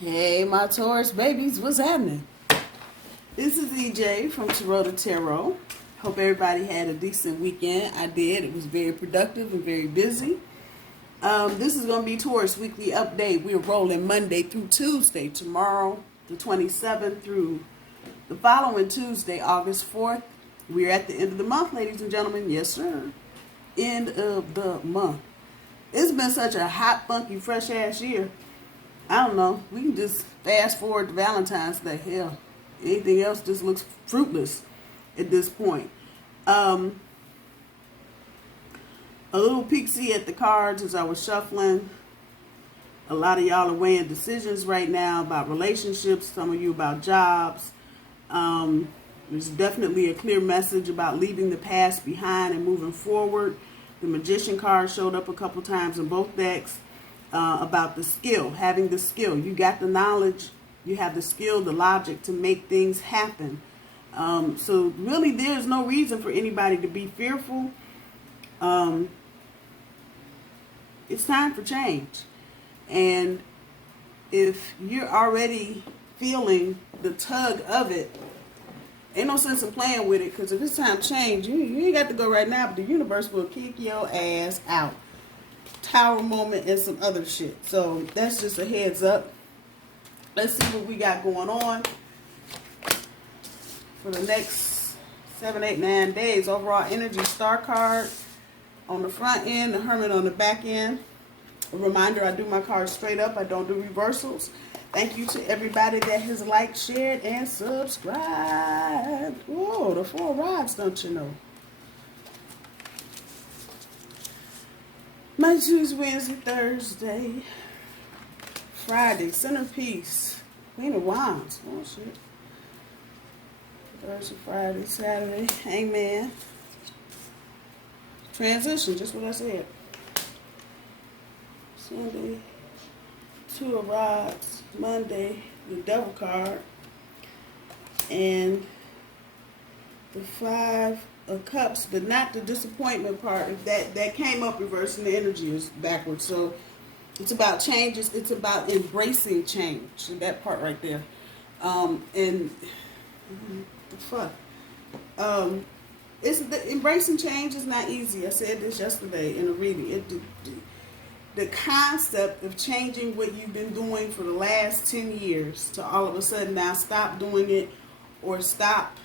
Hey, my Taurus babies, what's happening? This is EJ from Taurota Tarot. Hope everybody had a decent weekend. I did. It was very productive and very busy. This is going to be Taurus Weekly Update. We're rolling Monday through Tuesday. Tomorrow, the 27th, through the following Tuesday, August 4th. We're at the end of the month, ladies and gentlemen. Yes, sir. End of the month. It's been such a hot, funky, fresh-ass year. I don't know. We can just fast forward to Valentine's Day. Hell, anything else just looks fruitless at this point. A little peek-see at the cards as I was shuffling. A lot of y'all are weighing decisions right now about relationships. Some of you about jobs. There's definitely a clear message about leaving the past behind and moving forward. The Magician card showed up a couple times in both decks. About the skill, having the skill. You got the knowledge, you have the skill, the logic to make things happen. So really there's no reason for anybody to be fearful. It's time for change. And if you're already feeling the tug of it, ain't no sense in playing with it, because if it's time to change, you ain't got to go right now, but the universe will kick your ass out. Tower moment and some other shit. So that's just a heads up. Let's see what we got going on for the next 7, 8, 9 days. Overall energy, star card on the front end, the hermit on the back end. A reminder, I do my cards straight up. I don't do reversals. Thank you to everybody that has liked, shared, and subscribed. Whoa, the 4 rods, don't you know? Monday, Tuesday, Wednesday, Thursday, Friday, centerpiece, Queen of Wands. Oh shit. Thursday, Friday, Saturday, Hangman. Transition, just what I said. Sunday, 2 of Rods. Monday, the Devil card. And the 5 of Cups, but not the disappointment part. If that came up reverse and the energy is backwards. So it's about changes. It's about embracing change. That part right there. And the fuck. Embracing change is not easy. I said this yesterday in a reading. The concept of changing what you've been doing for the last 10 years to all of a sudden now stop doing it or stop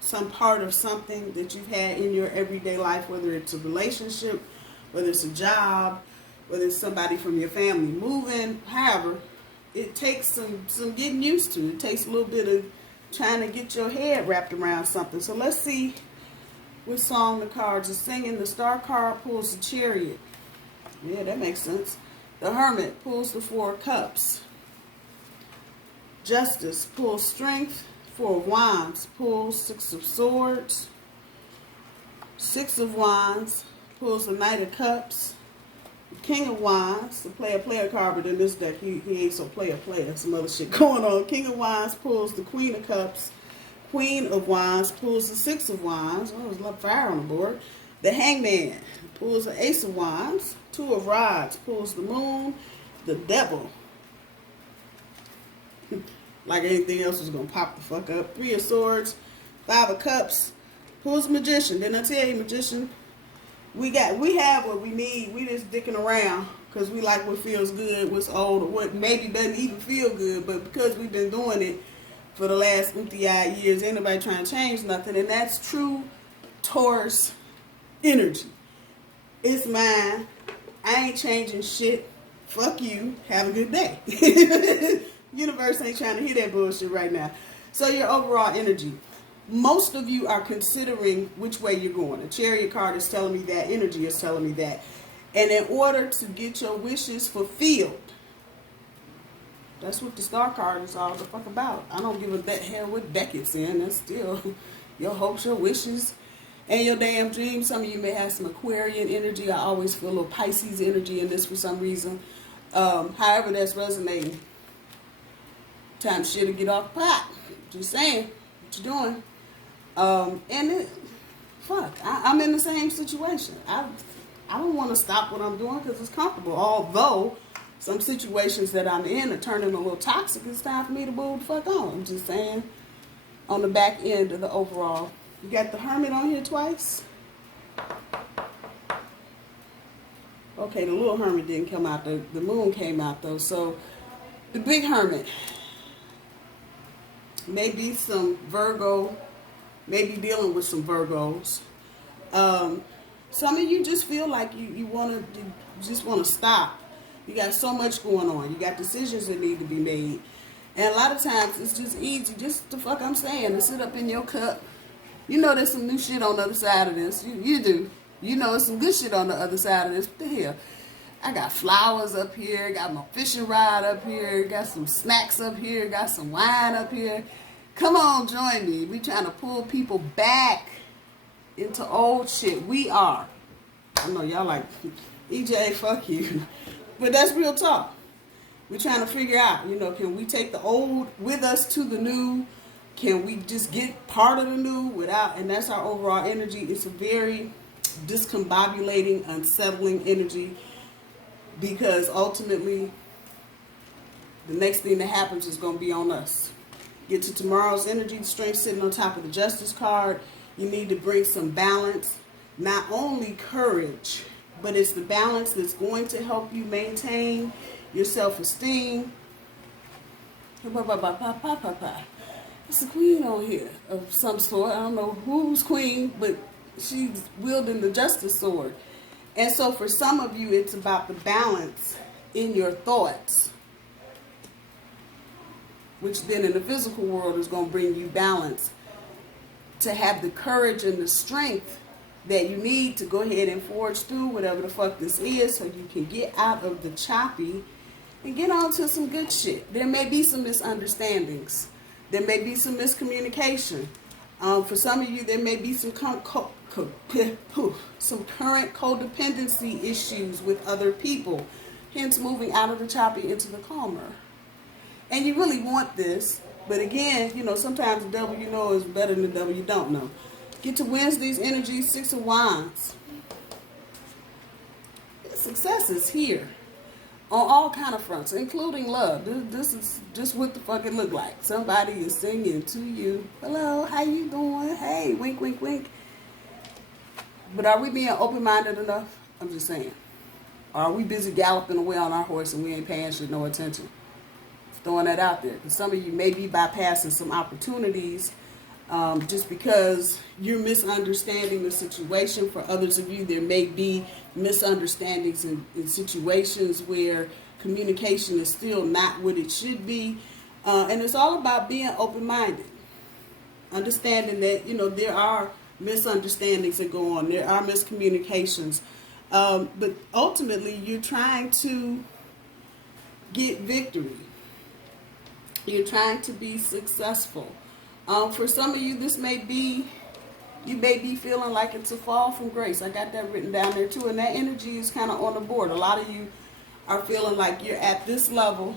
some part of something that you've had in your everyday life, whether it's a relationship, whether it's a job, whether it's somebody from your family moving, however, it takes some getting used to. It takes a little bit of trying to get your head wrapped around something. So let's see what song the cards are singing. The Star card pulls the Chariot. Yeah, that makes sense. The Hermit pulls the 4 of Cups. Justice pulls Strength. 4 of Wands pulls 6 of Swords. 6 of Wands pulls the Knight of Cups. The King of Wands, the player card, but in this deck he ain't so player. Some other shit going on. King of Wands pulls the Queen of Cups. Queen of Wands pulls the 6 of Wands. Oh, there's a lot of fire on the board. The Hangman pulls the Ace of Wands. 2 of Rods pulls the Moon. The Devil. Like anything else was going to pop the fuck up. 3 of Swords, 5 of Cups, pulls Magician. Didn't I tell you, Magician? We have what we need. We just dicking around because we like what feels good, what's old, or what maybe doesn't even feel good. But because we've been doing it for the last empty-eyed years, ain't nobody trying to change nothing. And that's true Taurus energy. It's mine. I ain't changing shit. Fuck you. Have a good day. Universe ain't trying to hear that bullshit right now. So your overall energy. Most of you are considering which way you're going. The Chariot card is telling me that. Energy is telling me that. And in order to get your wishes fulfilled, that's what the Star card is all the fuck about. I don't give a hell what deck it's in. That's still your hopes, your wishes, and your damn dreams. Some of you may have some Aquarian energy. I always feel a little Pisces energy in this for some reason. However that's resonating. Time shit to get off the pot. Just saying. What you doing? I'm in the same situation. I don't want to stop what I'm doing because it's comfortable. Although some situations that I'm in are turning a little toxic. It's time for me to move the fuck on. I'm just saying, on the back end of the overall. You got the Hermit on here twice. Okay, the little Hermit didn't come out. The Moon came out though. So the big Hermit. Maybe some Virgo. Maybe dealing with some Virgos. Some of you just feel like you just want to stop. You got so much going on. You got decisions that need to be made. And a lot of times it's just easy, just the fuck I'm saying, to sit up in your cup. You know there's some new shit on the other side of this. You do. You know there's some good shit on the other side of this. What the hell? I got flowers up here. Got my fishing rod up here. Got some snacks up here. Got some wine up here. Come on, join me. We trying to pull people back into old shit. We are. I know y'all like, EJ, fuck you. But that's real talk. We're trying to figure out, can we take the old with us to the new? Can we just get part of the new without? And that's our overall energy. It's a very discombobulating, unsettling energy, because ultimately the next thing that happens is going to be on us. Get to tomorrow's energy, the strength sitting on top of the Justice card. You need to bring some balance, not only courage, but it's the balance that's going to help you maintain your self-esteem. It's a queen on here of some sort. I don't know who's queen, but she's wielding the Justice sword. And so for some of you, it's about the balance in your thoughts, which then in the physical world is going to bring you balance to have the courage and the strength that you need to go ahead and forge through whatever the fuck this is, so you can get out of the choppy and get on to some good shit. There may be some misunderstandings. There may be some miscommunication. For some of you, there may be some current codependency issues with other people, hence moving out of the choppy into the calmer. And you really want this, but again, sometimes the devil you know is better than the devil you don't know. Get to Wednesday's energy, 6 of Wands. Success is here on all kind of fronts, including love. This is just what the fuck it look like. Somebody is singing to you. Hello, how you doing? Hey, wink, wink, wink. But are we being open-minded enough? I'm just saying. Or are we busy galloping away on our horse and we ain't paying shit no attention? Throwing that out there. Because some of you may be bypassing some opportunities just because you're misunderstanding the situation. For others of you, there may be misunderstandings in situations where communication is still not what it should be. And it's all about being open-minded. Understanding that, there are misunderstandings that go on. There are miscommunications. But ultimately, you're trying to get victory. You're trying to be successful. For some of you, you may be feeling like it's a fall from grace. I got that written down there too. And that energy is kind of on the board. A lot of you are feeling like you're at this level.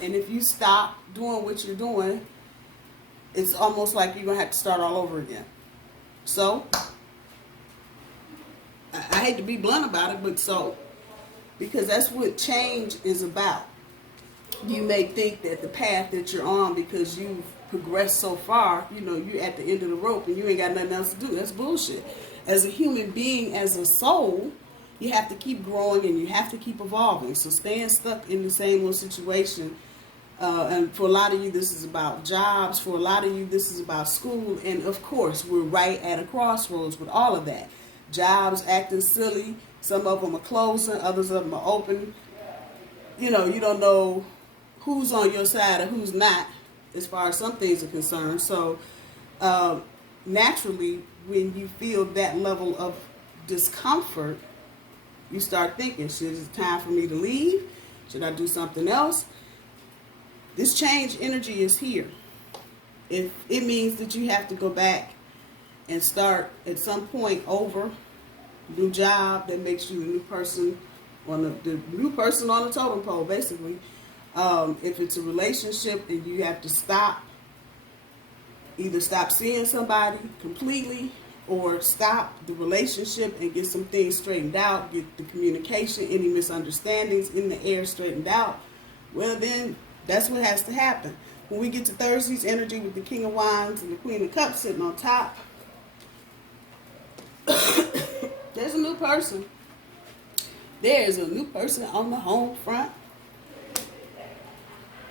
And if you stop doing what you're doing, it's almost like you're going to have to start all over again. So, I hate to be blunt about it, but so. Because that's what change is about. You may think that the path that you're on, because you've progressed so far, you're at the end of the rope and you ain't got nothing else to do. That's bullshit. As a human being, as a soul, you have to keep growing and you have to keep evolving. So staying stuck in the same little situation, and for a lot of you, this is about jobs. For a lot of you, this is about school. And of course, we're right at a crossroads with all of that. Jobs acting silly. Some of them are closing. Others of them are open. You don't know who's on your side and who's not, as far as some things are concerned. So naturally, when you feel that level of discomfort, you start thinking, shit, is it time for me to leave? Should I do something else? This change energy is here. If it means that you have to go back and start at some point over, new job that makes you a new person, on the new person on the totem pole, basically. If it's a relationship and you have to either stop seeing somebody completely, or stop the relationship and get some things straightened out, get the communication, any misunderstandings in the air straightened out, well then that's what has to happen. When we get to Thursday's energy with the King of Wands and the Queen of Cups sitting on top, there's a new person. There is a new person on the home front.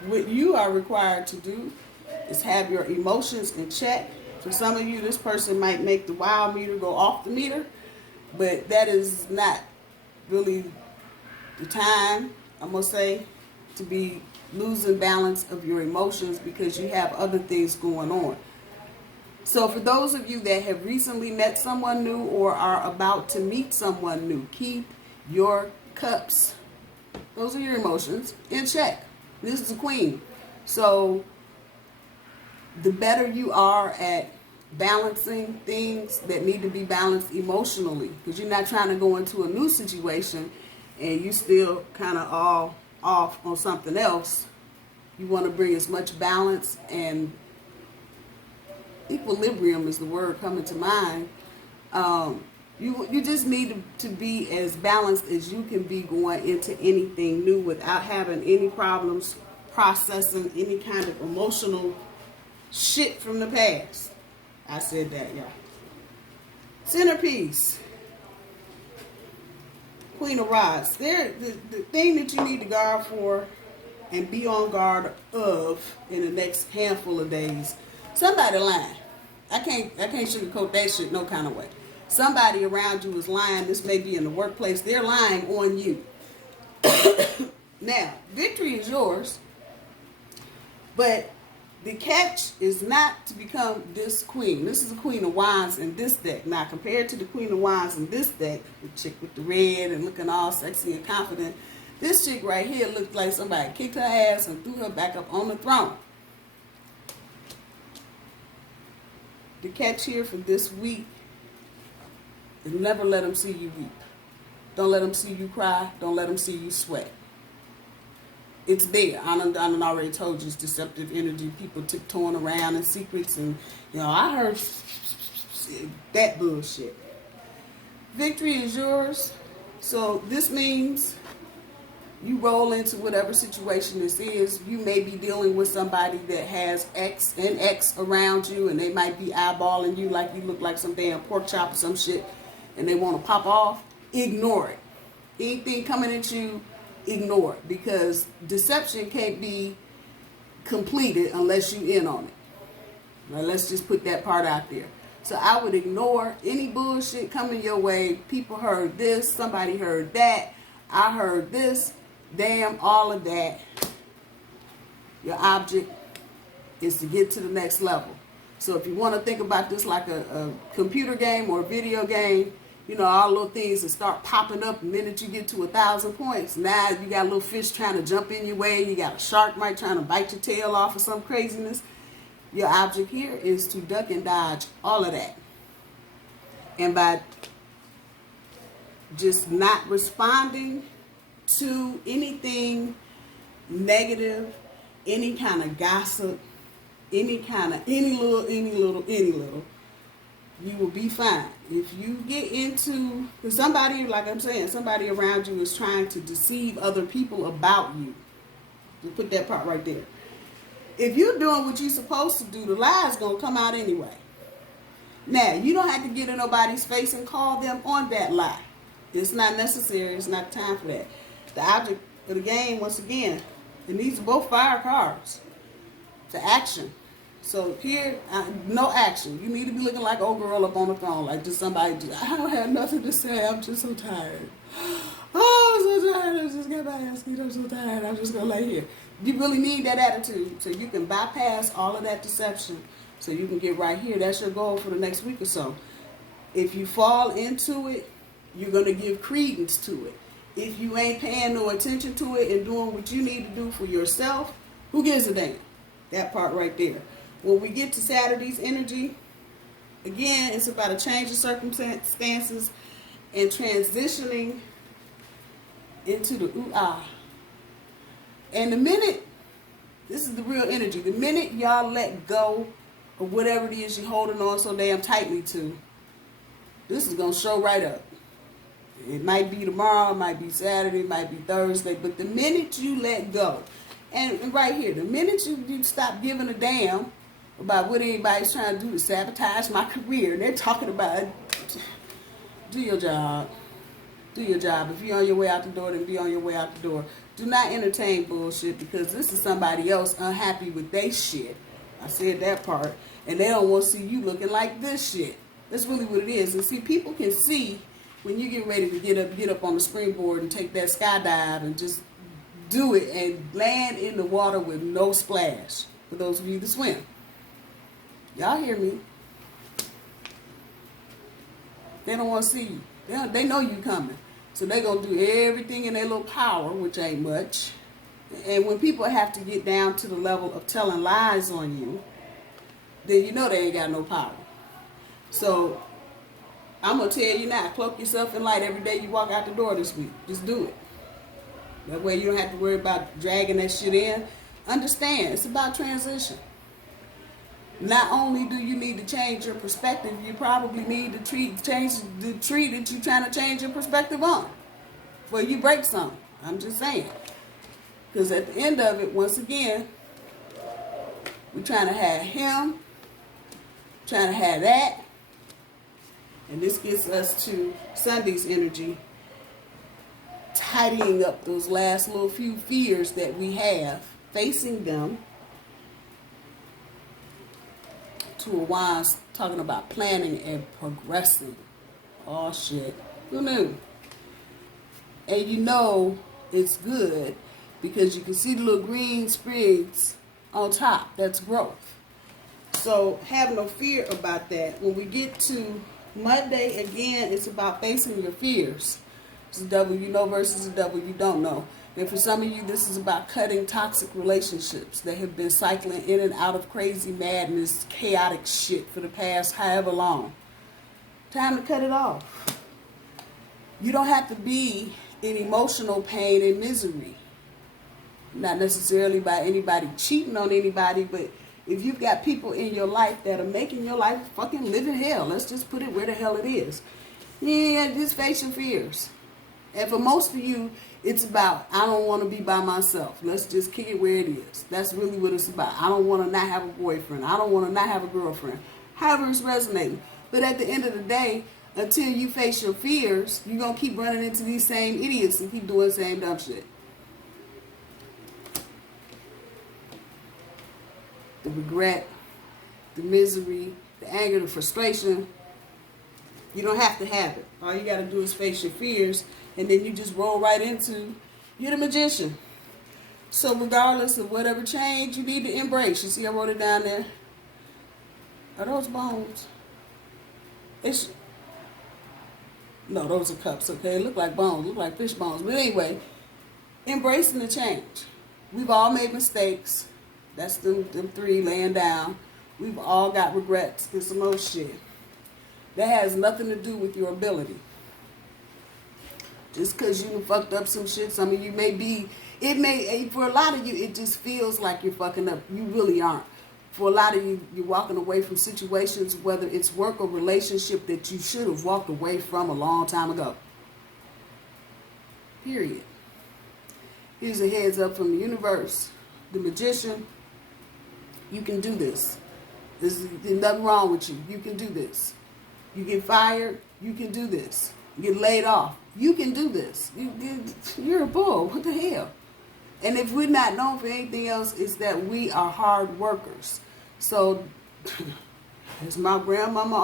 What you are required to do is have your emotions in check. For some of you, this person might make the wild meter go off the meter, but that is not really the time, I'm going to say, to be losing balance of your emotions because you have other things going on. So for those of you that have recently met someone new or are about to meet someone new, keep your cups, those are your emotions, in check. This is a queen. So the better you are at balancing things that need to be balanced emotionally, because you're not trying to go into a new situation and you still kind of all off on something else. You want to bring as much balance and equilibrium is the word coming to mind. You just need to be as balanced as you can be going into anything new without having any problems processing any kind of emotional shit from the past. I said that, y'all. Centerpiece. Queen of Rods. The thing that you need to guard for and be on guard of in the next handful of days. Somebody lying. I can't sugarcoat that shit no kind of way. Somebody around you is lying. This may be in the workplace. They're lying on you. Now, victory is yours. But the catch is not to become this queen. This is a Queen of Wands in this deck. Now, compared to the Queen of Wands in this deck, the chick with the red and looking all sexy and confident, this chick right here looked like somebody kicked her ass and threw her back up on the throne. The catch here for this week is never let them see you weep. Don't let them see you cry. Don't let them see you sweat. It's there. I done already told you it's deceptive energy. People tiptoeing around in secrets and, I heard that bullshit. Victory is yours. So this means you roll into whatever situation this is. You may be dealing with somebody that has X and X around you and they might be eyeballing you like you look like some damn pork chop or some shit and they want to pop off. Ignore it. Anything coming at you, ignore it, because deception can't be completed unless you in on it. Now let's just put that part out there. So I would ignore any bullshit coming your way. People heard this, somebody heard that, I heard this, damn, all of that. Your object is to get to the next level. So if you want to think about this like a computer game or a video game, all little things that start popping up the minute you get to 1,000 points. Now you got a little fish trying to jump in your way. You got a shark might trying to bite your tail off or some craziness. Your object here is to duck and dodge all of that. And by just not responding to anything negative, any kind of gossip, any little, you will be fine. If you get into, because somebody, like I'm saying, somebody around you is trying to deceive other people about you. You put that part right there. If you're doing what you're supposed to do, the lie's going to come out anyway. Now, you don't have to get in nobody's face and call them on that lie. It's not necessary. It's not time for that. The object of the game, once again, and these are both fire cards. To action. So here, no action. You need to be looking like old girl up on the phone, like just somebody, I don't have nothing to say, I'm just so tired. Oh, I'm so tired, I just got my ass beat, I'm so tired, I'm just going to lay here. You really need that attitude so you can bypass all of that deception so you can get right here. That's your goal for the next week or so. If you fall into it, you're going to give credence to it. If you ain't paying no attention to it and doing what you need to do for yourself, who gives a damn? That part right there. When we get to Saturday's energy, again, it's about a change of circumstances and transitioning into the ooh-ah. And the minute, this is the real energy, the minute y'all let go of whatever it is you're holding on so damn tightly to, This is going to show right up. It might be tomorrow, it might be Saturday, it might be Thursday, but the minute you let go, and right here, the minute you stop giving a damn about what anybody's trying to do to sabotage my career, and they're talking about it, do your job. Do your job. If you're on your way out the door, then be on your way out the door. Do not entertain bullshit, because this is somebody else unhappy with their shit. I said that part. And they don't want to see you looking like this shit. That's really what it is. And see, people can see when you get ready to get up on the springboard and take that skydive and just do it and land in the water with no splash. For those of you that swim. Y'all hear me? They don't want to see you. They know you coming. So they going to do everything in their little power, which ain't much. And when people have to get down to the level of telling lies on you, then you know they ain't got no power. So I'm going to tell you now, cloak yourself in light every day you walk out the door this week. Just do it. That way you don't have to worry about dragging that shit in. Understand, it's about transition. Not only do you need to change your perspective, you probably need to change the tree that you're trying to change your perspective on. Before you break something. I'm just saying. Because at the end of it, once again, we're trying to have him, trying to have that. And this gets us to Sunday's energy, tidying up those last little few fears that we have, facing them, to a wise talking about planning and progressing. Oh shit. Who knew? And you know it's good because you can see the little green sprigs on top. That's growth. So have no fear about that. When we get to Monday, again, it's about facing your fears. It's the devil you know versus the devil you don't know. And for some of you, this is about cutting toxic relationships that have been cycling in and out of crazy madness, chaotic shit for the past however long. Time to cut it off. You don't have to be in emotional pain and misery. Not necessarily by anybody cheating on anybody, but if you've got people in your life that are making your life fucking living hell, let's just put it where the hell it is. Yeah, just face your fears. And for most of you, it's about, I don't want to be by myself. Let's just kick it where it is. That's really what it's about. I don't want to not have a boyfriend. I don't want to not have a girlfriend. However it's resonating. But at the end of the day, until you face your fears, you're going to keep running into these same idiots and keep doing the same dumb shit. The regret, the misery, the anger, the frustration. You don't have to have it. All you got to do is face your fears, and then you just roll right into, you're the magician. So regardless of whatever change you need to embrace, you see I wrote it down there. Are those bones? No, those are cups, okay? It look like bones, look like fish bones. But anyway, embracing the change. We've all made mistakes. That's them three laying down. We've all got regrets and some old shit. That has nothing to do with your ability. Just because you fucked up some shit, some of you may be, for a lot of you, it just feels like you're fucking up. You really aren't. For a lot of you, you're walking away from situations, whether it's work or relationship, that you should have walked away from a long time ago. Period. Here's a heads up from the universe. The magician, you can do this. There's nothing wrong with you. You can do this. You get fired, you can do this. You get laid off, you can do this. You're a bull. What the hell? And if we're not known for anything else, it's that we are hard workers. So, as my grandmama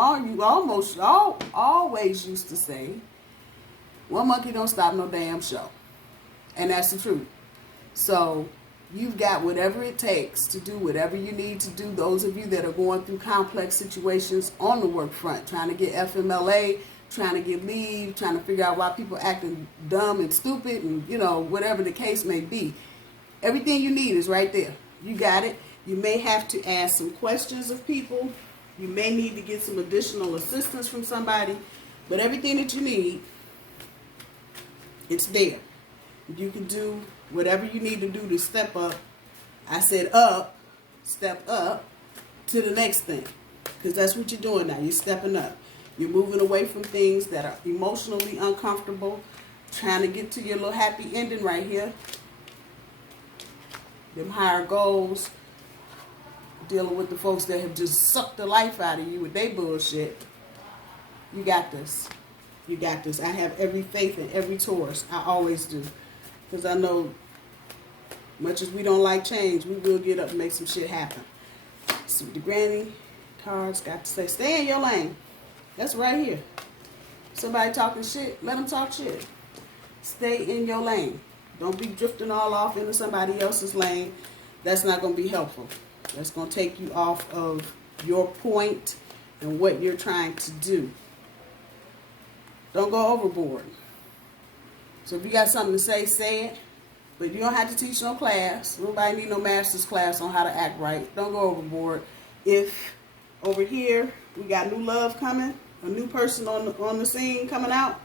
always used to say, one monkey don't stop no damn show. And that's the truth. So, you've got whatever it takes to do whatever you need to do. Those of you that are going through complex situations on the work front, trying to get FMLA, trying to get leave, trying to figure out why people acting dumb and stupid and, whatever the case may be. Everything you need is right there. You got it. You may have to ask some questions of people. You may need to get some additional assistance from somebody. But everything that you need, it's there. You can do whatever you need to do to step up. I said step up to the next thing. Because that's what you're doing now. You're stepping up. You're moving away from things that are emotionally uncomfortable, trying to get to your little happy ending right here. Them higher goals, dealing with the folks that have just sucked the life out of you with their bullshit. You got this. You got this. I have every faith in every Taurus. I always do. Because I know, much as we don't like change, we will get up and make some shit happen. See what the granny cards got to say. Stay in your lane. That's right here. Somebody talking shit, let them talk shit. Stay in your lane. Don't be drifting all off into somebody else's lane. That's not going to be helpful. That's going to take you off of your point and what you're trying to do. Don't go overboard. So if you got something to say it. But you don't have to teach no class. Nobody need no master's class on how to act right. Don't go overboard. If over here we got new love coming, a new person on the scene coming out,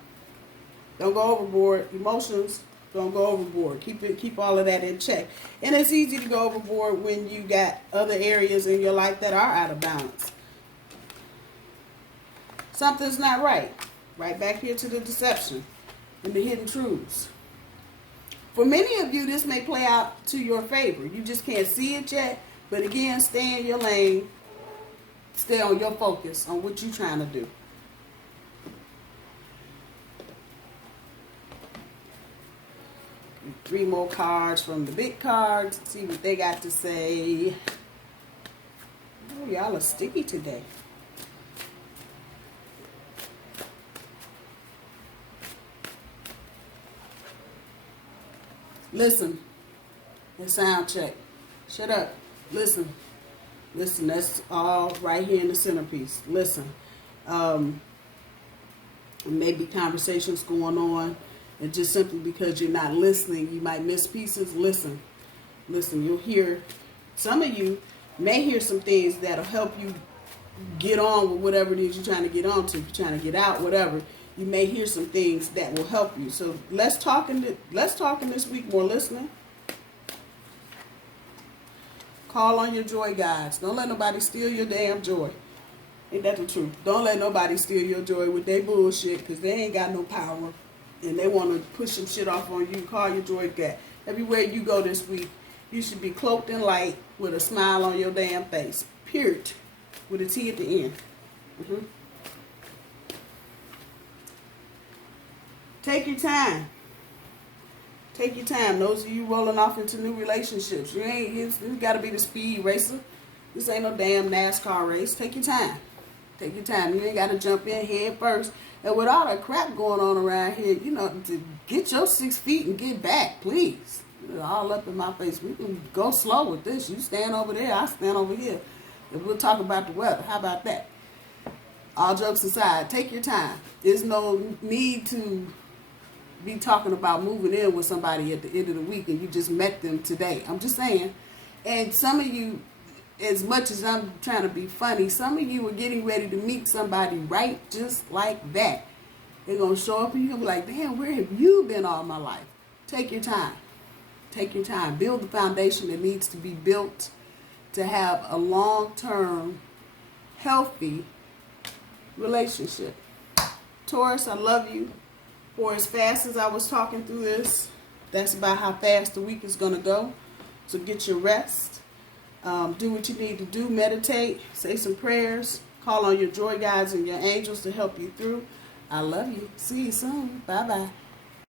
don't go overboard. Emotions, don't go overboard. Keep all of that in check. And it's easy to go overboard when you got other areas in your life that are out of balance. Something's not right. Right back here to the deception and the hidden truths. For many of you, this may play out to your favor. You just can't see it yet. But again, stay in your lane. Stay on your focus on what you're trying to do. Three more cards from the big cards. See what they got to say. Oh, y'all are sticky today. Listen. And sound check. Shut up. Listen. Listen. That's all right here in the centerpiece. Listen. Maybe conversations going on. And just simply because you're not listening, you might miss pieces. Listen. Listen. You'll hear. Some of you may hear some things that'll help you get on with whatever it is you're trying to get on to. If you're trying to get out, whatever. You may hear some things that will help you. So let's talk in this week, more listening. Call on your joy guides. Don't let nobody steal your damn joy. Ain't that the truth? Don't let nobody steal your joy with their bullshit, because they ain't got no power. And they want to push some shit off on you. Call your joy guide. Everywhere you go this week, you should be cloaked in light with a smile on your damn face. Period. With a T at the end. Take your time. Take your time. Those of you rolling off into new relationships, you got to be the speed racer. This ain't no damn NASCAR race. Take your time. Take your time. You ain't got to jump in head first. And with all that crap going on around here, to get your 6 feet and get back, please. All up in my face. We can go slow with this. You stand over there, I stand over here. And we'll talk about the weather. How about that? All jokes aside, take your time. There's no need to be talking about moving in with somebody at the end of the week and you just met them today. I'm just saying. And some of you, as much as I'm trying to be funny, some of you are getting ready to meet somebody right just like that. They're going to show up and you're going to be like, damn, where have you been all my life? Take your time. Take your time. Build the foundation that needs to be built to have a long-term, healthy relationship. Taurus, I love you. For as fast as I was talking through this, that's about how fast the week is going to go. So get your rest. Do what you need to do. Meditate. Say some prayers. Call on your joy guides and your angels to help you through. I love you. See you soon. Bye-bye.